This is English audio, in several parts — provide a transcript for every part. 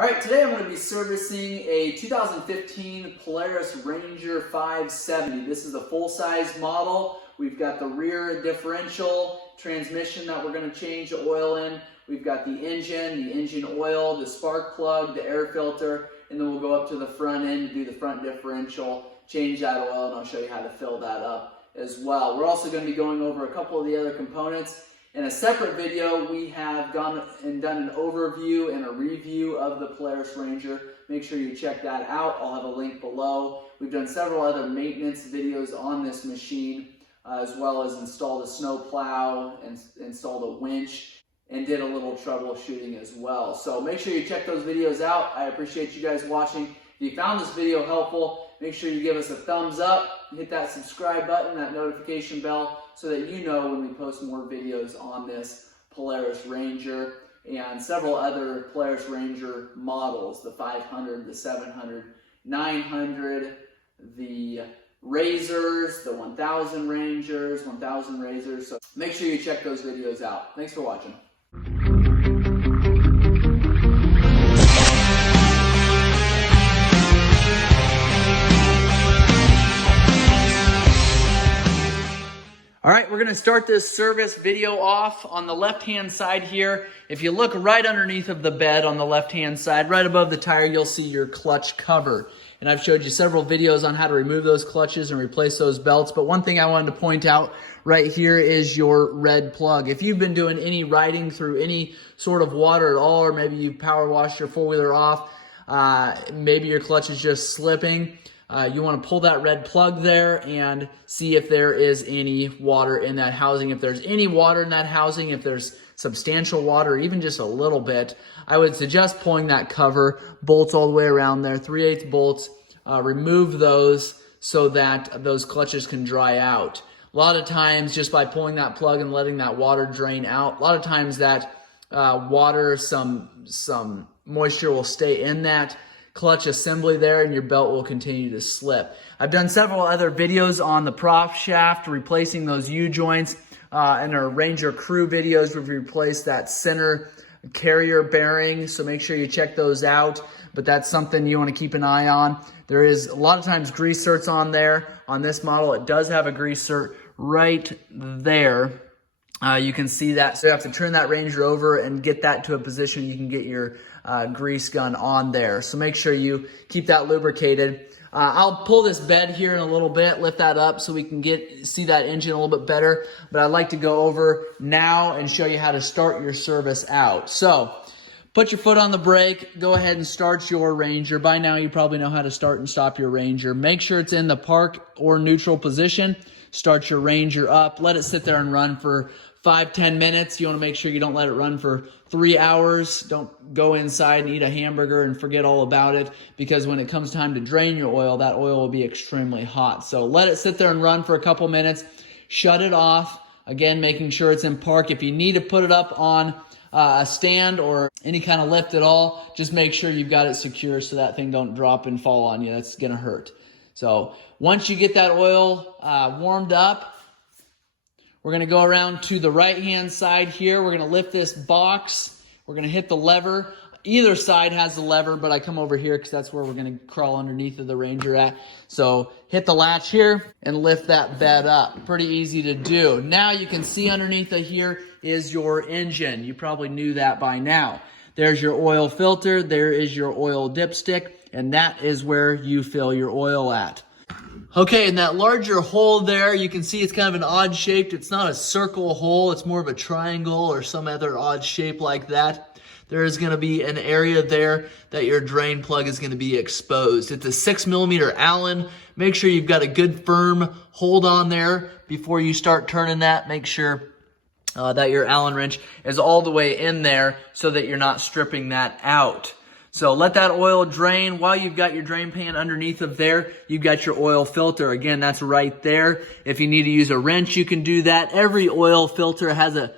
All right, today I'm going to be servicing a 2015 Polaris Ranger 570. This is a full-size model. We've got the rear differential transmission that we're going to change the oil in. We've got the engine oil, the spark plug, the air filter, and then we'll go up to the front end to do the front differential, change that oil, and I'll show you how to fill that up as well. We're also going to be going over a couple of the other components. In a separate video, we have gone and done an overview and a review of the Polaris Ranger. Make sure you check that out. I'll have a link below. We've done several other maintenance videos on this machine, as well as installed a snow plow and installed a winch and did a little troubleshooting as well. So make sure you check those videos out. I appreciate you guys watching. If you found this video helpful, make sure you give us a thumbs up, hit that subscribe button, that notification bell, so that you know when we post more videos on this Polaris Ranger and several other Polaris Ranger models, the 500, the 700, 900, the Razors, the 1000 Rangers, 1000 Razors. So make sure you check those videos out. Thanks for watching. All right, we're going to start this service video off on the left-hand side here. If you look right underneath of the bed on the left-hand side, right above the tire, you'll see your clutch cover. And I've showed you several videos on how to remove those clutches and replace those belts. But one thing I wanted to point out right here is your red plug. If you've been doing any riding through any sort of water at all, or maybe you've power washed your four-wheeler off, maybe your clutch is just slipping, you want to pull that red plug there and see if there is any water in that housing. If there's any water in that housing, if there's substantial water, even just a little bit, I would suggest pulling that cover, bolts all the way around there, 3/8 bolts, remove those so that those clutches can dry out. A lot of times, just by pulling that plug and letting that water drain out, a lot of times that water, some moisture will stay in that clutch assembly there, and your belt will continue to slip. I've done several other videos on the prop shaft, replacing those U-joints. In our Ranger Crew videos, we've replaced that center carrier bearing, so make sure you check those out. But that's something you want to keep an eye on. There is a lot of times grease certs on there. On this model, it does have a grease cert right there. You can see that, so you have to turn that Ranger over and get that to a position you can get your grease gun on there. So make sure you keep that lubricated. I'll pull this bed here in a little bit, lift that up so we can see that engine a little bit better. But I'd like to go over now and show you how to start your service out. So put your foot on the brake, go ahead and start your Ranger. By now you probably know how to start and stop your Ranger. Make sure it's in the park or neutral position. Start your Ranger up, let it sit there and run for 5-10 minutes. You want to make sure you don't let it run for 3 hours. Don't go inside and eat a hamburger and forget all about it, because when it comes time to drain your oil, that oil will be extremely hot. So let it sit there and run for a couple minutes. Shut it off. Again, making sure it's in park. If you need to put it up on a stand or any kind of lift at all, just make sure you've got it secure so that thing don't drop and fall on you. That's going to hurt. So once you get that oil warmed up, we're going to go around to the right-hand side here. We're going to lift this box. We're going to hit the lever. Either side has the lever, but I come over here because that's where we're going to crawl underneath of the Ranger at. So hit the latch here and lift that bed up. Pretty easy to do. Now you can see underneath of here is your engine. You probably knew that by now. There's your oil filter. There is your oil dipstick, and that is where you fill your oil at. Okay, in that larger hole there, you can see it's kind of an odd shape. It's not a circle hole, it's more of a triangle or some other odd shape like that. There is going to be an area there that your drain plug is going to be exposed. It's a 6mm Allen. Make sure you've got a good firm hold on there before you start turning that. Make sure that your Allen wrench is all the way in there so that you're not stripping that out. So let that oil drain. While you've got your drain pan underneath of there, you've got your oil filter. Again, that's right there. If you need to use a wrench, you can do that. Every oil filter has a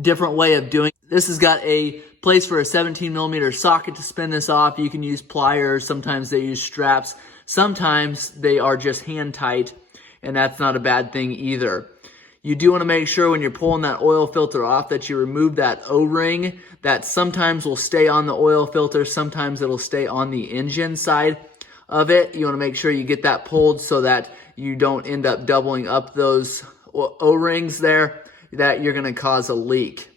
different way of doing it. This has got a place for a 17mm socket to spin this off. You can use pliers. Sometimes they use straps. Sometimes they are just hand tight, and that's not a bad thing either. You do want to make sure when you're pulling that oil filter off that you remove that O-ring that sometimes will stay on the oil filter, sometimes it'll stay on the engine side of it. You want to make sure you get that pulled so that you don't end up doubling up those O-rings there, that you're going to cause a leak.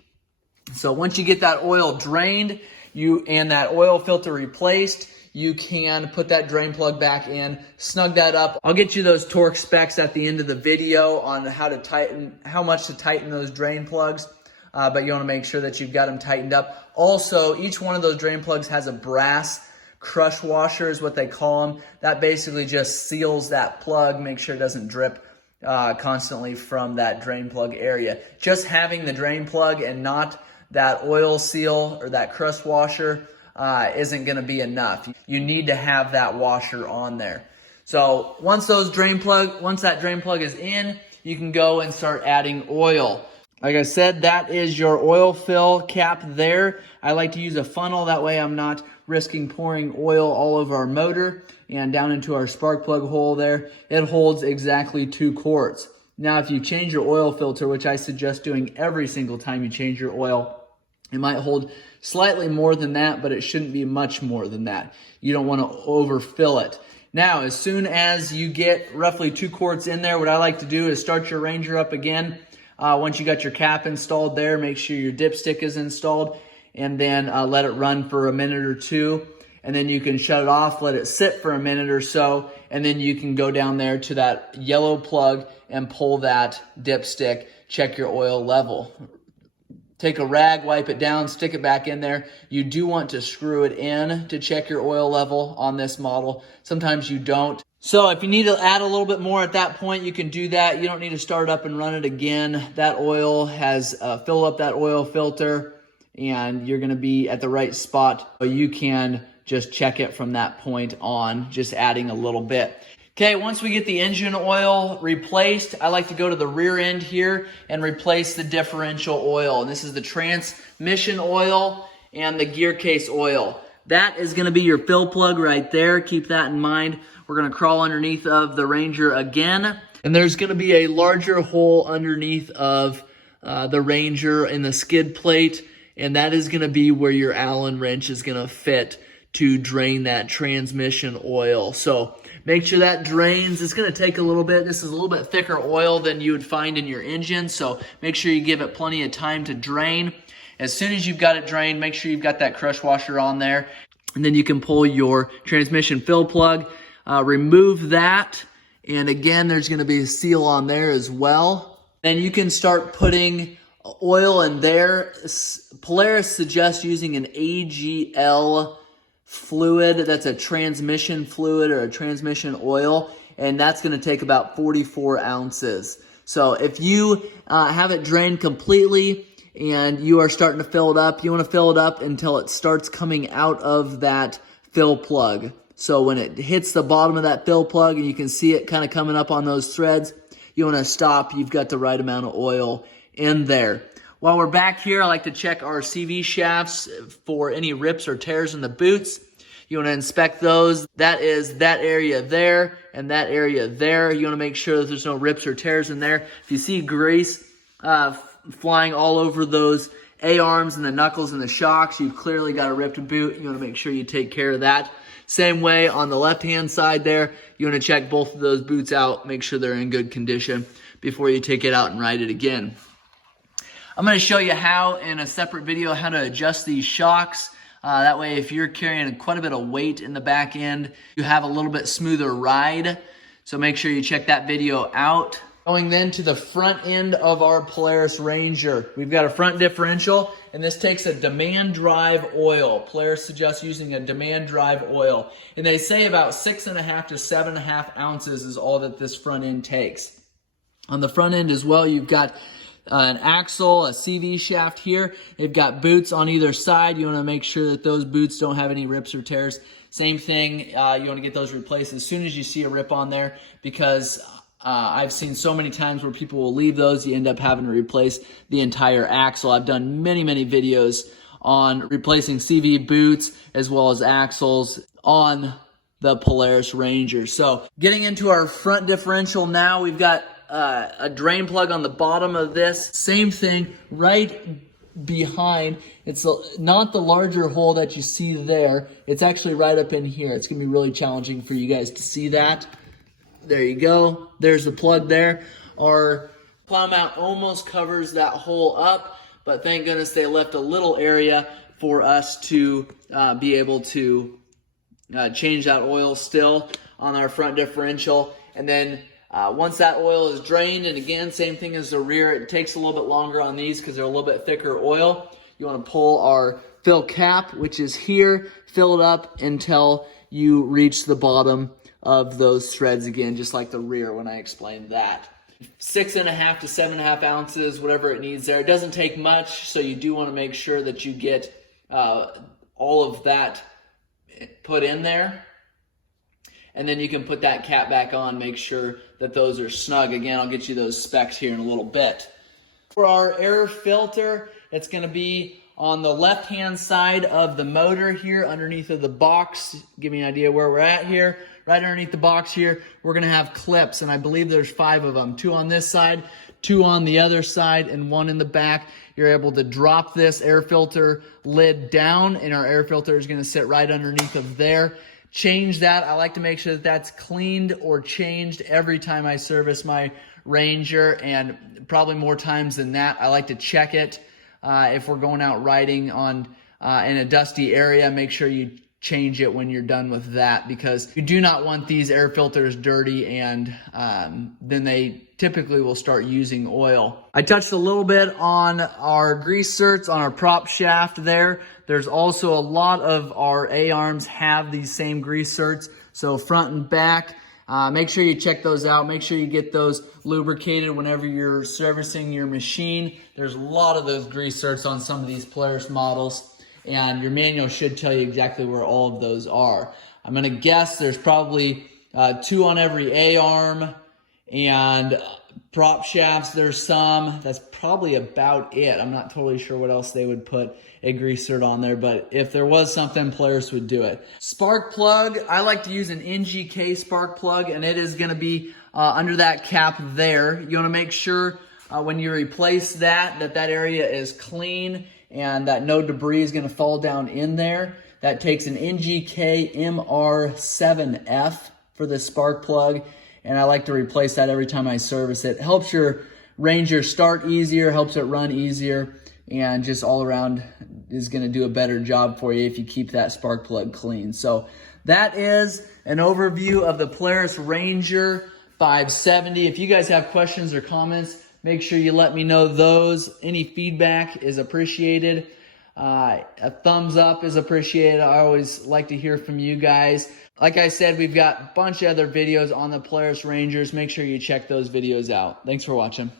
So once you get that oil drained and that oil filter replaced, you can put that drain plug back in, snug that up. I'll get you those torque specs at the end of the video on how much to tighten those drain plugs, but you want to make sure that you've got them tightened up. Also, each one of those drain plugs has a brass crush washer is what they call them. That basically just seals that plug, make sure it doesn't drip constantly from that drain plug area. Just having the drain plug and not that oil seal or that crush washer isn't going to be enough. You need to have that washer on there. So once that drain plug is in, you can go and start adding oil. Like I said, that is your oil fill cap there. I like to use a funnel, that way I'm not risking pouring oil all over our motor and down into our spark plug hole there. It holds exactly 2 quarts. Now if you change your oil filter, which I suggest doing every single time you change your oil, it might hold slightly more than that, but it shouldn't be much more than that. You don't want to overfill it. Now, as soon as you get roughly 2 quarts in there, what I like to do is start your Ranger up again. Once you got your cap installed there, make sure your dipstick is installed, and then let it run for a minute or two. And then you can shut it off, let it sit for a minute or so, and then you can go down there to that yellow plug and pull that dipstick, check your oil level. Take a rag, wipe it down, stick it back in there. You do want to screw it in to check your oil level on this model. Sometimes you don't. So if you need to add a little bit more at that point, you can do that. You don't need to start up and run it again. That oil has filled up that oil filter, and you're going to be at the right spot. You can just check it from that point on, just adding a little bit. Okay, once we get the engine oil replaced, I like to go to the rear end here and replace the differential oil. And this is the transmission oil and the Gearcase oil. That is going to be your fill plug right there. Keep that in mind. We're going to crawl underneath of the Ranger again. And there's going to be a larger hole underneath of the Ranger in the skid plate. And that is going to be where your Allen wrench is going to fit to drain that transmission oil. So make sure that drains. It's going to take a little bit. This is a little bit thicker oil than you would find in your engine, so make sure you give it plenty of time to drain. As soon as you've got it drained, make sure you've got that crush washer on there, and then you can pull your transmission fill plug, remove that, and again, there's going to be a seal on there as well. Then you can start putting oil in there. Polaris suggests using an AGL fluid. That's a transmission fluid or a transmission oil, and that's going to take about 44 ounces. So if you have it drained completely and you are starting to fill it up, you want to fill it up until it starts coming out of that fill plug. So when it hits the bottom of that fill plug and you can see it kind of coming up on those threads, you want to stop. You've got the right amount of oil in there. While we're back here, I like to check our CV shafts for any rips or tears in the boots. You want to inspect those. That is that area there and that area there. You want to make sure that there's no rips or tears in there. If you see grease flying all over those A-arms and the knuckles and the shocks, you've clearly got a ripped boot. You want to make sure you take care of that. Same way on the left-hand side there, you want to check both of those boots out, make sure they're in good condition before you take it out and ride it again. I'm going to show you how, in a separate video, how to adjust these shocks. That way, if you're carrying quite a bit of weight in the back end, you have a little bit smoother ride. So make sure you check that video out. Going then to the front end of our Polaris Ranger. We've got a front differential, and this takes a demand drive oil. Polaris suggests using a demand drive oil. And they say about 6.5 to 7.5 ounces is all that this front end takes. On the front end as well, you've got an axle, a CV shaft here. They've got boots on either side. You want to make sure that those boots don't have any rips or tears. Same thing, you want to get those replaced as soon as you see a rip on there, because I've seen so many times where people will leave those, you end up having to replace the entire axle. I've done many videos on replacing CV boots as well as axles on the Polaris Ranger. So getting into our front differential now, we've got a drain plug on the bottom of this. Same thing right behind. It's not the larger hole that you see there. It's actually right up in here. It's gonna be really challenging for you guys to see that. There you go. There's the plug there. Our plow mount almost covers that hole up, but thank goodness they left a little area for us to be able to change that oil still on our front differential. And then once that oil is drained, and again, same thing as the rear, it takes a little bit longer on these because they're a little bit thicker oil. You want to pull our fill cap, which is here, fill it up until you reach the bottom of those threads again, just like the rear when I explained that. 6.5 to 7.5 ounces, whatever it needs there. It doesn't take much, so you do want to make sure that you get all of that put in there. And then you can put that cap back on, make sure that those are snug. Again, I'll get you those specs here in a little bit. For our air filter, it's going to be on the left-hand side of the motor here, underneath of the box. Give me an idea where we're at here. Right underneath the box here, we're going to have clips, and I believe there's 5 of them. 2 on this side, 2 on the other side, and 1 in the back. You're able to drop this air filter lid down, and our air filter is going to sit right underneath of there. Change that. I like to make sure that that's cleaned or changed every time I service my Ranger, and probably more times than that. I like to check it if we're going out riding on in a dusty area. Make sure you change it when you're done with that, because you do not want these air filters dirty, and then they typically will start using oil. I touched a little bit on our grease zerks on our prop shaft there. There's also a lot of our A-arms have these same grease zerks, so front and back. Make sure you check those out. Make sure you get those lubricated whenever you're servicing your machine. There's a lot of those grease zerks on some of these Polaris models, and your manual should tell you exactly where all of those are. I'm gonna guess there's probably 2 on every A-arm, and prop shafts, there's some. That's probably about it. I'm not totally sure what else they would put a grease zert on there, but if there was something, Polaris would do it. Spark plug, I like to use an NGK spark plug, and it is gonna be under that cap there. You wanna make sure when you replace that area is clean and that no debris is gonna fall down in there. That takes an NGK MR7F for the spark plug, and I like to replace that every time I service it. It helps your Ranger start easier, helps it run easier, and just all around is gonna do a better job for you if you keep that spark plug clean. So that is an overview of the Polaris Ranger 570. If you guys have questions or comments, make sure you let me know those. Any feedback is appreciated. A thumbs up is appreciated. I always like to hear from you guys. Like I said, we've got a bunch of other videos on the Polaris Rangers. Make sure you check those videos out. Thanks for watching.